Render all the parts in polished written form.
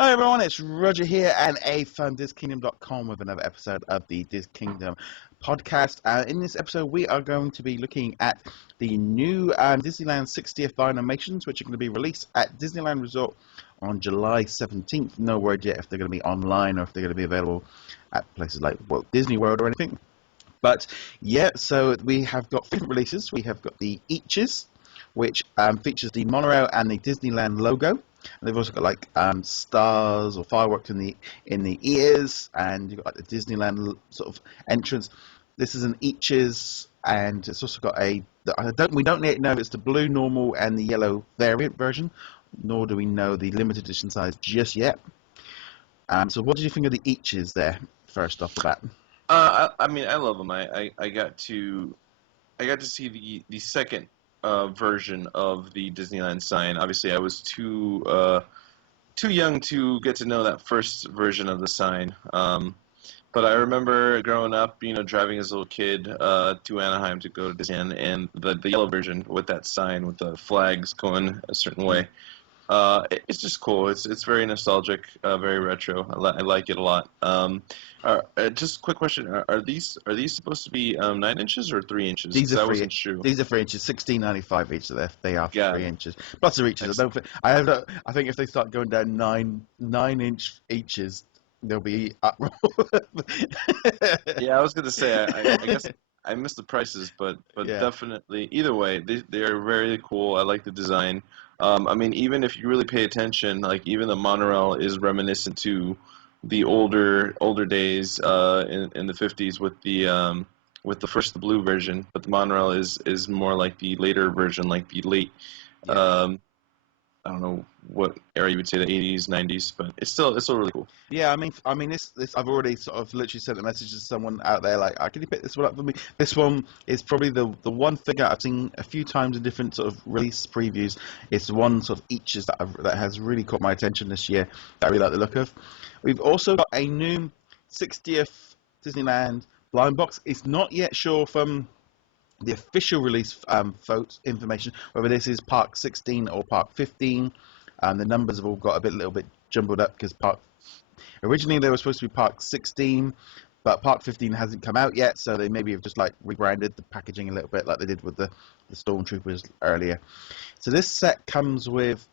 Hi everyone, it's Roger here and A from DisKingdom.com with another episode of the DisKingdom podcast. In this episode, we are going to be looking at the new Disneyland 60th Vinylmations, which are going to be released at Disneyland Resort on July 17th. No word yet if they're going to be online or if they're going to be available at places like Walt Disney World or anything. But yeah, so we have got different releases. We have got the Eachez, which features the monorail and the Disneyland logo. And they've also got like stars or fireworks in the ears, and you've got like the Disneyland sort of entrance. This is an Eachez, and it's also got we don't yet know if it's the blue normal and the yellow variant version, nor do we know the limited edition size just yet. So what did you think of the Eachez there first off the bat? I mean, I love them. I got to see the second version of the Disneyland sign. Obviously, I was too young to get to know that first version of the sign. But I remember growing up, driving as a little kid to Anaheim to go to Disneyland, and the yellow version with that sign with the flags going a certain way. It's just cool. It's very nostalgic, very retro. I like it a lot. Just a quick question: Are these supposed to be 9 inches or 3 inches? These are 3 wasn't sure. These are 3 inches, $16.95 each. So they are Yeah. 3 inches. Plus the reaches. I think if they start going down 9-inch eaches, there'll be uproar. Yeah, I was gonna say. I guess I missed the prices, but Yeah. definitely either way, they are very cool. I like the design. I mean, even if you really pay attention, like even the monorail is reminiscent to the older days in the 50s with the blue version, but the monorail is more like the later version, like the late. Yeah. I don't know what era you would say, the 80s, 90s, but it's still really cool. Yeah, I mean, this. I've already sort of literally sent a message to someone out there like, "Can you pick this one up for me?" This one is probably the one figure I've seen a few times in different sort of release previews. It's one sort of Eachez that has really caught my attention this year. That I really like the look of. We've also got a new 60th Disneyland blind box. It's not yet sure from the official release photo information whether this is Park 16 or Park 15. The numbers have all got a little bit jumbled up because originally they were supposed to be Park 16, but Park 15 hasn't come out yet, so they maybe have just like rebranded the packaging a little bit like they did with the Stormtroopers earlier. So this set comes with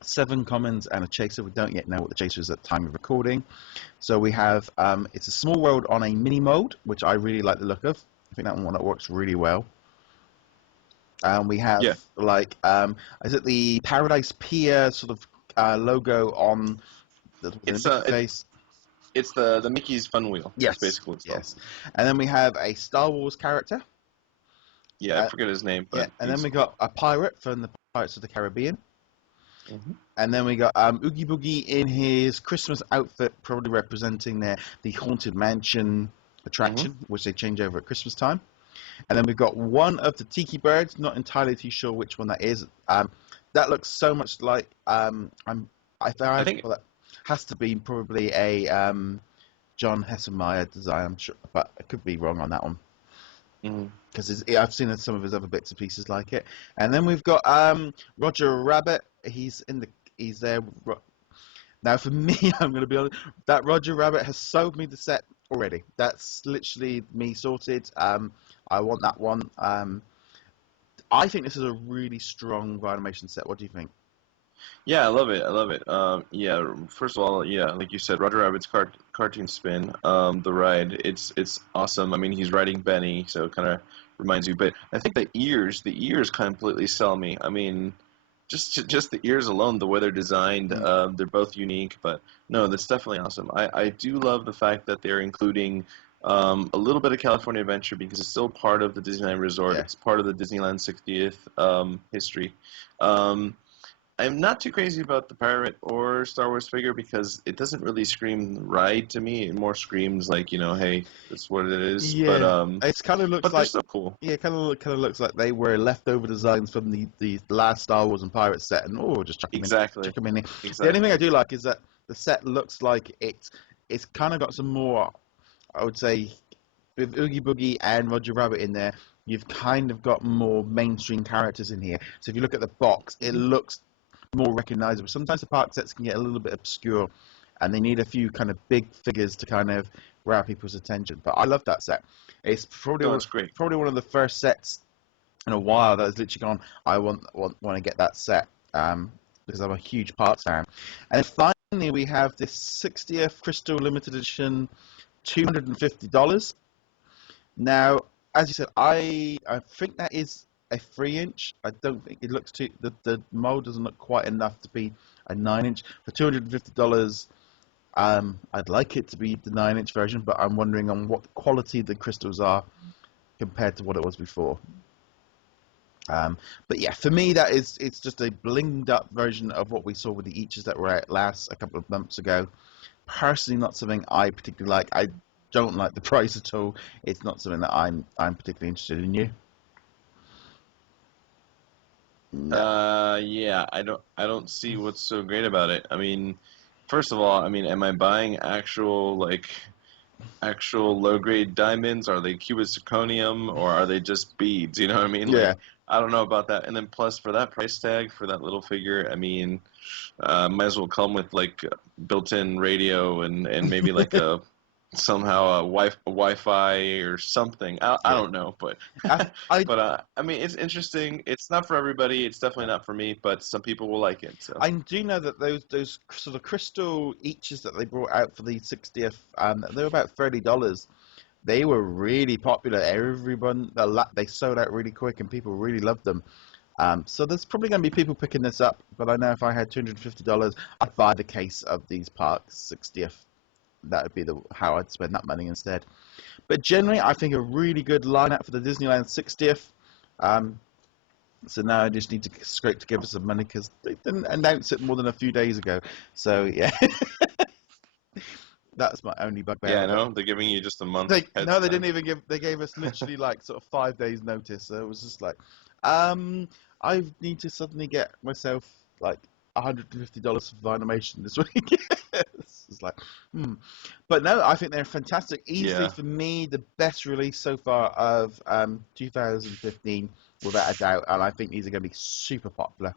7 commons and a chaser. We don't yet know what the chaser is at the time of recording. So we have it's a small world on a mini mode, which I really like the look of. I think that one that works really well. We have is it the Paradise Pier sort of logo on the face? It's the Mickey's Fun Wheel. Yes, that's basically what it's yes. And then we have a Star Wars character. Yeah, I forget his name. But yeah, and then we got a pirate from the Pirates of the Caribbean. Mm-hmm. And then we got Oogie Boogie in his Christmas outfit, probably representing the Haunted Mansion attraction, which they change over at Christmas time. And then we've got one of the Tiki Birds, not entirely too sure which one that is. That looks so much like I think that has to be probably a John Hesselmeyer design, I'm sure, but I could be wrong on that one. Because I've seen some of his other bits and pieces like it. And then we've got Roger Rabbit. He's there. Now, for me, I'm going to be honest, that Roger Rabbit has sold me the set already. That's literally me sorted. I want that one. I think this is a really strong Vinylmation set. What do you think? Yeah, I love it. Yeah, first of all, yeah, like you said, Roger Rabbit's cartoon spin, the ride, it's awesome. I mean, he's riding Benny, so it kind of reminds you. But I think the ears completely sell me. I mean, just the ears alone, the way they're designed, they're both unique. But no, that's definitely awesome. I do love the fact that they're including a little bit of California Adventure because it's still part of the Disneyland Resort. Yeah. It's part of the Disneyland 60th history. I'm not too crazy about the pirate or Star Wars figure because it doesn't really scream ride to me. It more screams like, hey, that's what it is. Yeah, but it kind of looks but like they're still cool. Yeah, it kind of looks like they were leftover designs from the last Star Wars and Pirates set, and just chuck them in. Exactly. The only thing I do like is that the set looks like it's kind of got some more, I would say, with Oogie Boogie and Roger Rabbit in there. You've kind of got more mainstream characters in here. So if you look at the box, it looks more recognizable. Sometimes the park sets can get a little bit obscure, and they need a few kind of big figures to kind of grab people's attention. But I love that set. It's probably No, it's great. probably one of the first sets in a while that has literally gone, I want to get that set, because I'm a huge parks fan. And finally, we have this 60th Crystal Limited Edition, $250. Now, as you said, I think that is a 3-inch. I don't think it looks too. The mold doesn't look quite enough to be a 9-inch for $250. I'd like it to be the 9-inch version, but I'm wondering on what quality the crystals are compared to what it was before. But yeah, for me, it's just a blinged up version of what we saw with the Eachez that were out a couple of months ago. Personally, not something I particularly like. I don't like the price at all. It's not something that I'm particularly interested in. You? No. Yeah, I don't see what's so great about it. I mean, first of all, I mean, am I buying actual low grade diamonds? Are they cubic zirconium or are they just beads? You know what I mean? Yeah. Like, I don't know about that. And then plus for that price tag for that little figure, I mean, might as well come with like built-in radio and maybe like a somehow a Wi-Fi or something. I don't know, but I but I mean, it's interesting. It's not for everybody. It's definitely not for me, but some people will like it. So I do know that those sort of crystal Eachez that they brought out for the 60th, they were about $30. They were really popular. Everyone, they sold out really quick, and people really loved them. So there's probably going to be people picking this up. But I know if I had $250, I'd buy the case of these parks 60th. That would be how I'd spend that money instead. But generally, I think a really good lineup for the Disneyland 60th. So now I just need to scrape together some money because they didn't announce it more than a few days ago. So yeah, that's my only bugbear. yeah, no, they're giving you just a month. They head no, they start. didn't even give. They gave us literally like sort of 5 days notice. So it was just like, I need to suddenly get myself like $150 for Vinylmation this week. It's like, But no, I think they're fantastic. Easily Yeah. for me, the best release so far of 2015, without a doubt. And I think these are going to be super popular.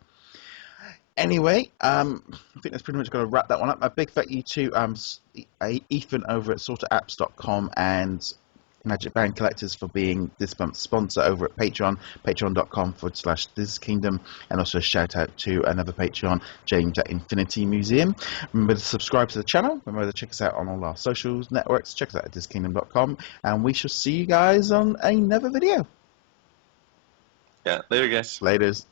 Anyway, I think that's pretty much going to wrap that one up. A big thank you to Ethan over at sorterapps.com and Magic Band Collectors for being this month's sponsor over at Patreon, patreon.com/DisKingdom, and also a shout out to another Patreon, James at Infinity Museum. Remember to subscribe to the channel. Remember to check us out on all our socials networks. Check us out at DisKingdom.com, and we shall see you guys on another video. Yeah, later, guys. Laters.